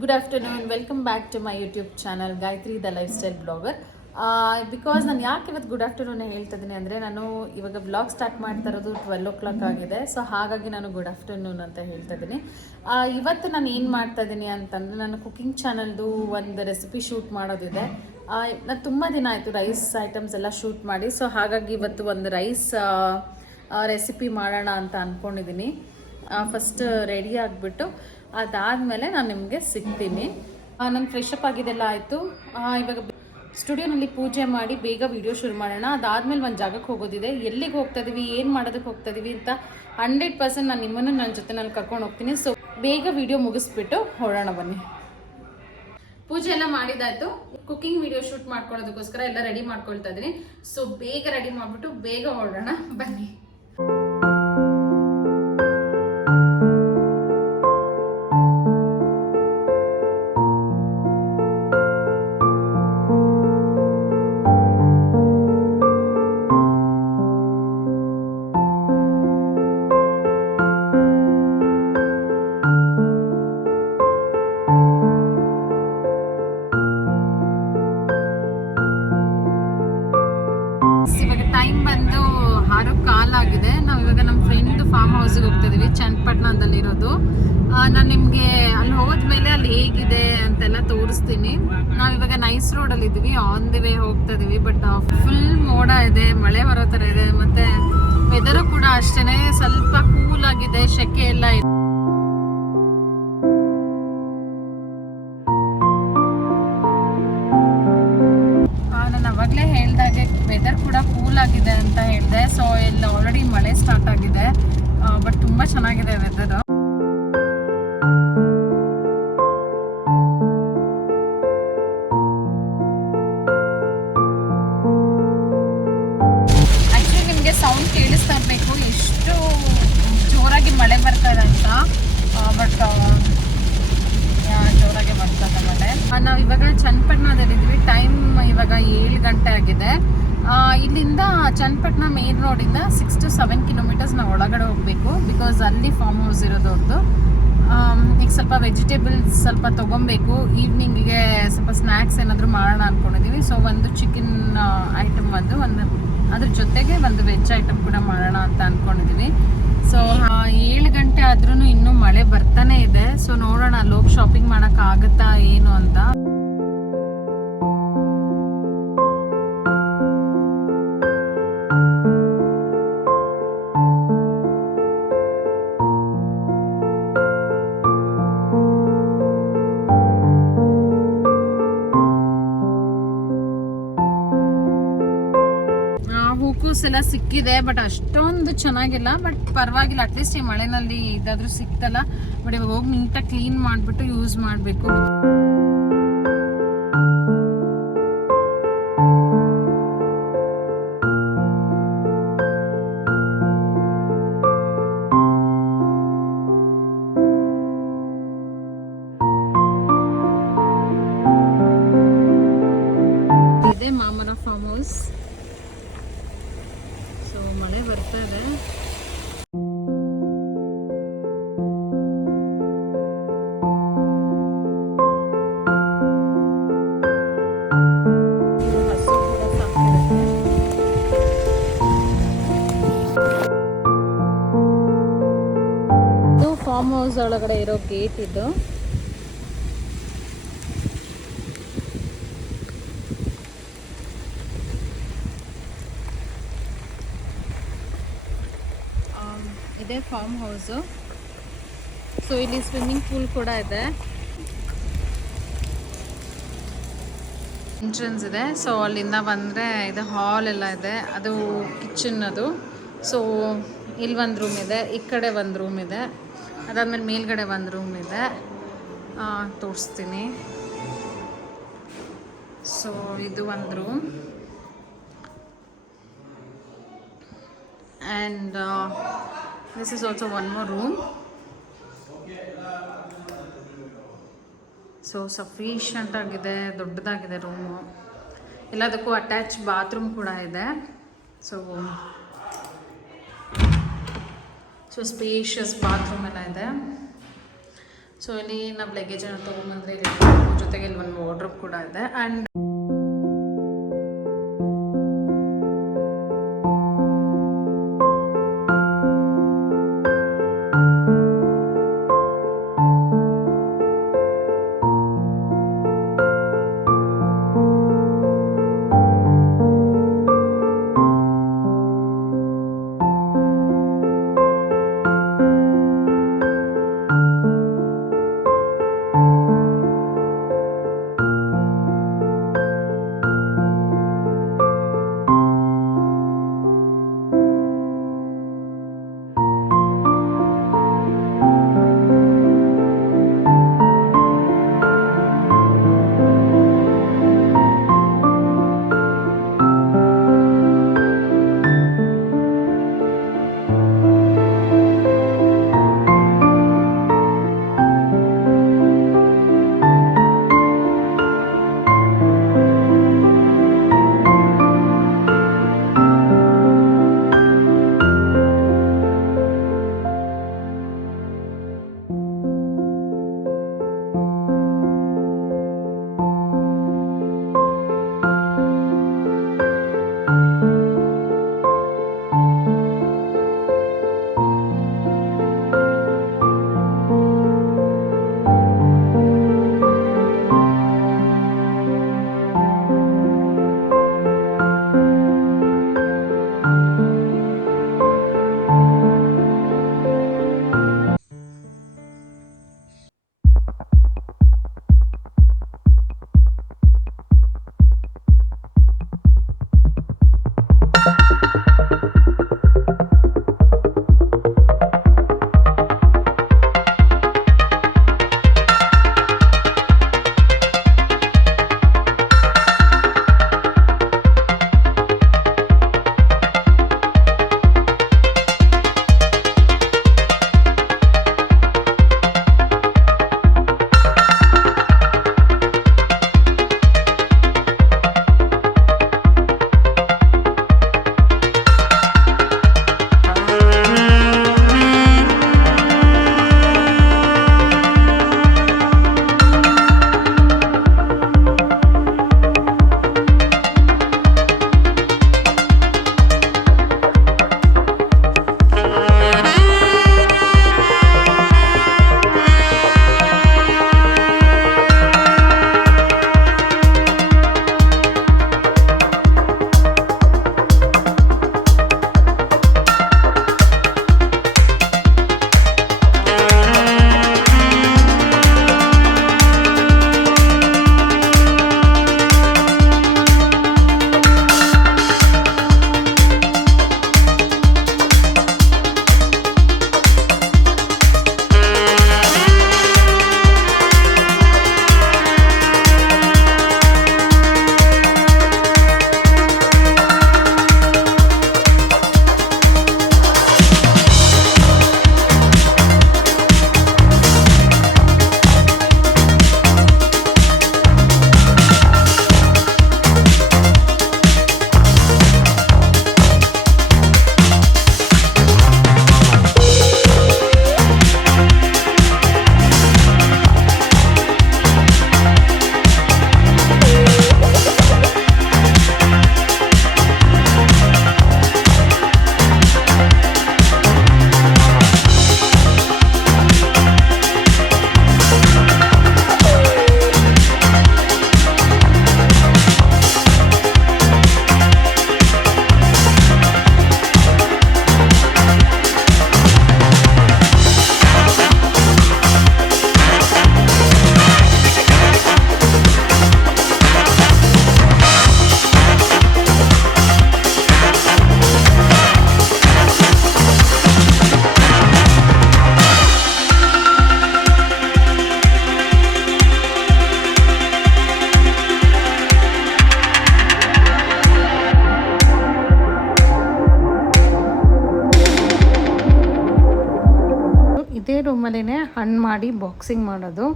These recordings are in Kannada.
Good afternoon, welcome back to my YouTube channel Gayatri the lifestyle blogger. Because ನಾನು ಯಾಕೆ ಇವತ್ತು ಗುಡ್ ಆಫ್ಟರ್ನೂನ್ ಹೇಳ್ತಾ ಇದ್ದೀನಿ ಅಂದರೆ, ನಾನು ಇವಾಗ ಬ್ಲಾಗ್ ಸ್ಟಾರ್ಟ್ ಮಾಡ್ತಾ ಇರೋದು 12 o'clock ಆಗಿದೆ. ಸೊ ಹಾಗಾಗಿ ನಾನು ಗುಡ್ ಆಫ್ಟರ್ನೂನ್ ಅಂತ ಹೇಳ್ತಾ ಇದ್ದೀನಿ. ಇವತ್ತು ನಾನು ಏನು ಮಾಡ್ತಾ ಇದ್ದೀನಿ ಅಂತಂದರೆ, ನಾನು ಕುಕಿಂಗ್ ಚಾನಲ್ದು ಒಂದು ರೆಸಿಪಿ ಶೂಟ್ ಮಾಡೋದಿದೆ. ನಾನು ತುಂಬ ದಿನ ಆಯಿತು ರೈಸ್ ಐಟಮ್ಸ್ ಎಲ್ಲ ಶೂಟ್ ಮಾಡಿ. ಸೊ ಹಾಗಾಗಿ ಇವತ್ತು ಒಂದು ರೈಸ್ ರೆಸಿಪಿ ಮಾಡೋಣ ಅಂತ ಅಂದ್ಕೊಂಡಿದ್ದೀನಿ. ಫಸ್ಟ್ ರೆಡಿ ಆಗಿಬಿಟ್ಟು ಅದಾದಮೇಲೆ ನಾನು ನಿಮಗೆ ಸಿಗ್ತೀನಿ. ನಾನು ಫ್ರೆಶ್ ಅಪ್ ಆಗಿದ್ದೆಲ್ಲ ಆಯಿತು. ಇವಾಗ ಸ್ಟುಡಿಯೋನಲ್ಲಿ ಪೂಜೆ ಮಾಡಿ ಬೇಗ ವಿಡಿಯೋ ಶುರು ಮಾಡೋಣ. ಅದಾದಮೇಲೆ ಒಂದು ಜಾಗಕ್ಕೆ ಹೋಗೋದಿದೆ. ಎಲ್ಲಿಗೆ ಹೋಗ್ತಾ ಇದೀವಿ, ಏನು ಮಾಡೋದಕ್ಕೆ ಹೋಗ್ತಾ ಇದೀವಿ ಅಂತ 100% ನಾನು ನಿಮ್ಮನ್ನು ನನ್ನ ಜೊತೆನಲ್ಲಿ ಕರ್ಕೊಂಡು ಹೋಗ್ತೀನಿ. ಸೊ ಬೇಗ ವಿಡಿಯೋ ಮುಗಿಸ್ಬಿಟ್ಟು ಹೊರಡೋಣ ಬನ್ನಿ. ಪೂಜೆ ಎಲ್ಲ ಮಾಡಿದಾಯ್ತು. ಕುಕಿಂಗ್ ವಿಡಿಯೋ ಶೂಟ್ ಮಾಡ್ಕೊಳ್ಳೋದಕ್ಕೋಸ್ಕರ ಎಲ್ಲ ರೆಡಿ ಮಾಡ್ಕೊಳ್ತಾ ಇದ್ದೀನಿ. ಸೊ ಬೇಗ ರೆಡಿ ಮಾಡಿಬಿಟ್ಟು ಬೇಗ ಹೊರಡೋಣ ಬನ್ನಿ. ಟೈಮ್ ಬಂದು 6:15 ಆಗಿದೆ. ನಾವು ಇವಾಗ ನಮ್ಮ ಫ್ರೆಂಡ್ ಫಾರ್ಮ್ ಹೌಸ್ಗೆ ಹೋಗ್ತಾ ಇದೀವಿ, ಚನ್ನಪಟ್ಟಣದಲ್ಲಿರೋದು. ನಾನು ನಿಮಗೆ ಅಲ್ಲಿ ಹೋದ್ಮೇಲೆ ಅಲ್ಲಿ ಹೇಗಿದೆ ಅಂತೆಲ್ಲ ತೋರಿಸ್ತೀನಿ. ನಾವು ಇವಾಗ ನೈಸ್ ರೋಡಲ್ಲಿ ಇದ್ದೀವಿ, ಆನ್ ದಿ ವೇ ಹೋಗ್ತಾ ಇದೀವಿ. ಬಟ್ ಫುಲ್ ಮೋಡ ಇದೆ, ಮಳೆ ಬರೋ ಥರ ಇದೆ. ಮತ್ತೆ ವೆದರು ಕೂಡ ಅಷ್ಟೇ ಸ್ವಲ್ಪ ಕೂಲ್ ಆಗಿದೆ, ಸೆಕೆ ಎಲ್ಲ ಇದೆ. ಅವಾಗಲೇ ಹೇಳ್ದಾಗೆ ವೆದರ್ ಕೂಡ ಕೂಲ್ ಆಗಿದೆ ಅಂತ ಹೇಳಿದೆ. ಸೊ ಇಲ್ಲಿ ಆಲ್ರೆಡಿ ಮಳೆ ಸ್ಟಾರ್ಟ್ ಆಗಿದೆ. ಬಟ್ ತುಂಬ ಚೆನ್ನಾಗಿದೆ ವೆದರ್. ಆ್ಯಕ್ಚುಲಿ ನಿಮಗೆ ಸೌಂಡ್ ಕೇಳಿಸ್ತಾ ಇರಬೇಕು ಎಷ್ಟು ಜೋರಾಗಿ ಮಳೆ ಬರ್ತಾರೆ ಅಂತ. ಬಟ್ ಜೋರಾಗಿ ಬರ್ತದೆ ಮಳೆ. ನಾವು ಇವಾಗ ಚನ್ನಪಟ್ಟಣದಲ್ಲಿದ್ವಿ. ಟೈಮ್ ಇವಾಗ 7 ಗಂಟೆ ಆಗಿದೆ. ಇಲ್ಲಿಂದ ಚನ್ನಪಟ್ಟಣ ಮೇನ್ ರೋಡಿಂದ 6 to 7 kilometers ನಾವು ಒಳಗಡೆ ಹೋಗಬೇಕು. ಬಿಕಾಸ್ ಅಲ್ಲಿ ಫಾರ್ಮ್ ಹೌಸ್ ಇರೋದವ್ರದ್ದು. ಈಗ ಸ್ವಲ್ಪ ವೆಜಿಟೇಬಲ್ಸ್ ಸ್ವಲ್ಪ ತೊಗೊಬೇಕು. ಈವ್ನಿಂಗಿಗೆ ಸ್ವಲ್ಪ ಸ್ನ್ಯಾಕ್ಸ್ ಏನಾದರೂ ಮಾಡೋಣ ಅಂದ್ಕೊಂಡಿದ್ದೀವಿ. ಸೊ ಒಂದು ಚಿಕನ್ ಐಟಮ್ ಒಂದು ಅದ್ರ ಜೊತೆಗೆ ಒಂದು ವೆಜ್ ಐಟಮ್ ಕೂಡ ಮಾಡೋಣ ಅಂತ ಅಂದ್ಕೊಂಡಿದ್ದೀವಿ. ಸೊ 7 ಗಂಟೆ ಆದ್ರೂ ಇನ್ನೂ ಮಳೆ ಬರ್ತಾನೆ ಇದೆ. ಸೊ ನೋಡೋಣ ಅಲ್ಲಿ ಹೋಗಿ ಶಾಪಿಂಗ್ ಮಾಡೋಕ್ಕಾಗತ್ತಾ ಏನು ಅಂತ. ಹೂಕೋಸ್ ಎಲ್ಲ ಸಿಕ್ಕಿದೆ, ಬಟ್ ಅಷ್ಟೊಂದು ಚೆನ್ನಾಗಿಲ್ಲ. ಬಟ್ ಪರವಾಗಿಲ್ಲ, ಅಟ್ಲೀಸ್ಟ್ ಈ ಮಳೆನಲ್ಲಿ ಇದಾದ್ರೂ ಸಿಕ್ತಲ್ಲ. ಬಟ್ ಇವಾಗ ಹೋಗಿ ನೀಟಾಗಿ ಕ್ಲೀನ್ ಮಾಡಿಬಿಟ್ಟು ಯೂಸ್ ಮಾಡಬೇಕು. ಇದೆ ಮಾಮರ ಫಾರ್ಮ್ ಹೌಸ್. ಮಳೆ ಬರ್ತಾ ಇದೆ. ಇದು ಫಾರ್ಮ್ ಹೌಸ್ ಒಳಗಡೆ ಇರೋ ಗೇಟ್ ಇದು. ಇದೇ ಫಾರ್ಮ್ ಹೌಸು. ಸೊ ಇಲ್ಲಿ ಸ್ವಿಮ್ಮಿಂಗ್ ಪೂಲ್ ಕೂಡ ಇದೆ, ಎಂಟ್ರೆನ್ಸ್ ಇದೆ. ಸೊ ಅಲ್ಲಿಂದ ಬಂದರೆ ಇದು ಹಾಲ್ ಎಲ್ಲ ಇದೆ, ಅದು ಕಿಚನ್ ಅದು. ಸೊ ಇಲ್ಲಿ ಒಂದು ರೂಮ್ ಇದೆ, ಈ ಕಡೆ ಒಂದು ರೂಮ್ ಇದೆ, ಅದಾದಮೇಲೆ ಮೇಲ್ಗಡೆ ಒಂದು ರೂಮ್ ಇದೆ. ತೋರಿಸ್ತೀನಿ. ಸೊ ಇದು ಒಂದು room. And this is also one more room. So sufficient ಆಗಿದೆ, ದೊಡ್ಡದಾಗಿದೆ ರೂಮು. ಎಲ್ಲದಕ್ಕೂ ಅಟ್ಯಾಚ್ ಬಾತ್ರೂಮ್ ಕೂಡ ಇದೆ. ಸೊ ಸ್ಪೇಷಿಯಸ್ ಬಾತ್ರೂಮ್ ಎಲ್ಲ ಇದೆ. ಸೊ ಇಲ್ಲಿ ನಾವು ಲಗೇಜನ್ನು ತೊಗೊಂಬಂದರೆ ಜೊತೆಗೆ ಇಲ್ಲಿ ಒಂದು ವಾರ್ಡ್ರೋಬ್ ಕೂಡ ಇದೆ. ಆ್ಯಂಡ್ ರೂಮಲ್ಲೇ ಹಣ್ಣು ಮಾಡಿ ಬಾಕ್ಸಿಂಗ್ ಮಾಡೋದು.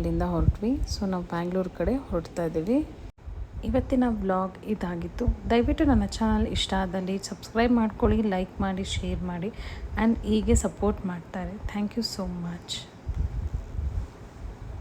ಅಲ್ಲಿಂದ ಹೊರಟ್ವಿ. ಸೊ ನಾವು ಬ್ಯಾಂಗ್ಳೂರು ಕಡೆ ಹೊರಡ್ತಾ ಇದ್ದೀವಿ. ಇವತ್ತಿನ ವ್ಲಾಗ್ ಇದಾಗಿತ್ತು. ದಯವಿಟ್ಟು ನನ್ನ ಚಾನಲ್ ಇಷ್ಟ ಆದಲ್ಲಿ ಸಬ್ಸ್ಕ್ರೈಬ್ ಮಾಡ್ಕೊಳ್ಳಿ, ಲೈಕ್ ಮಾಡಿ, ಶೇರ್ ಮಾಡಿ ಆ್ಯಂಡ್ ಹೀಗೆ ಸಪೋರ್ಟ್ ಮಾಡ್ತಾರೆ. Thank you so much.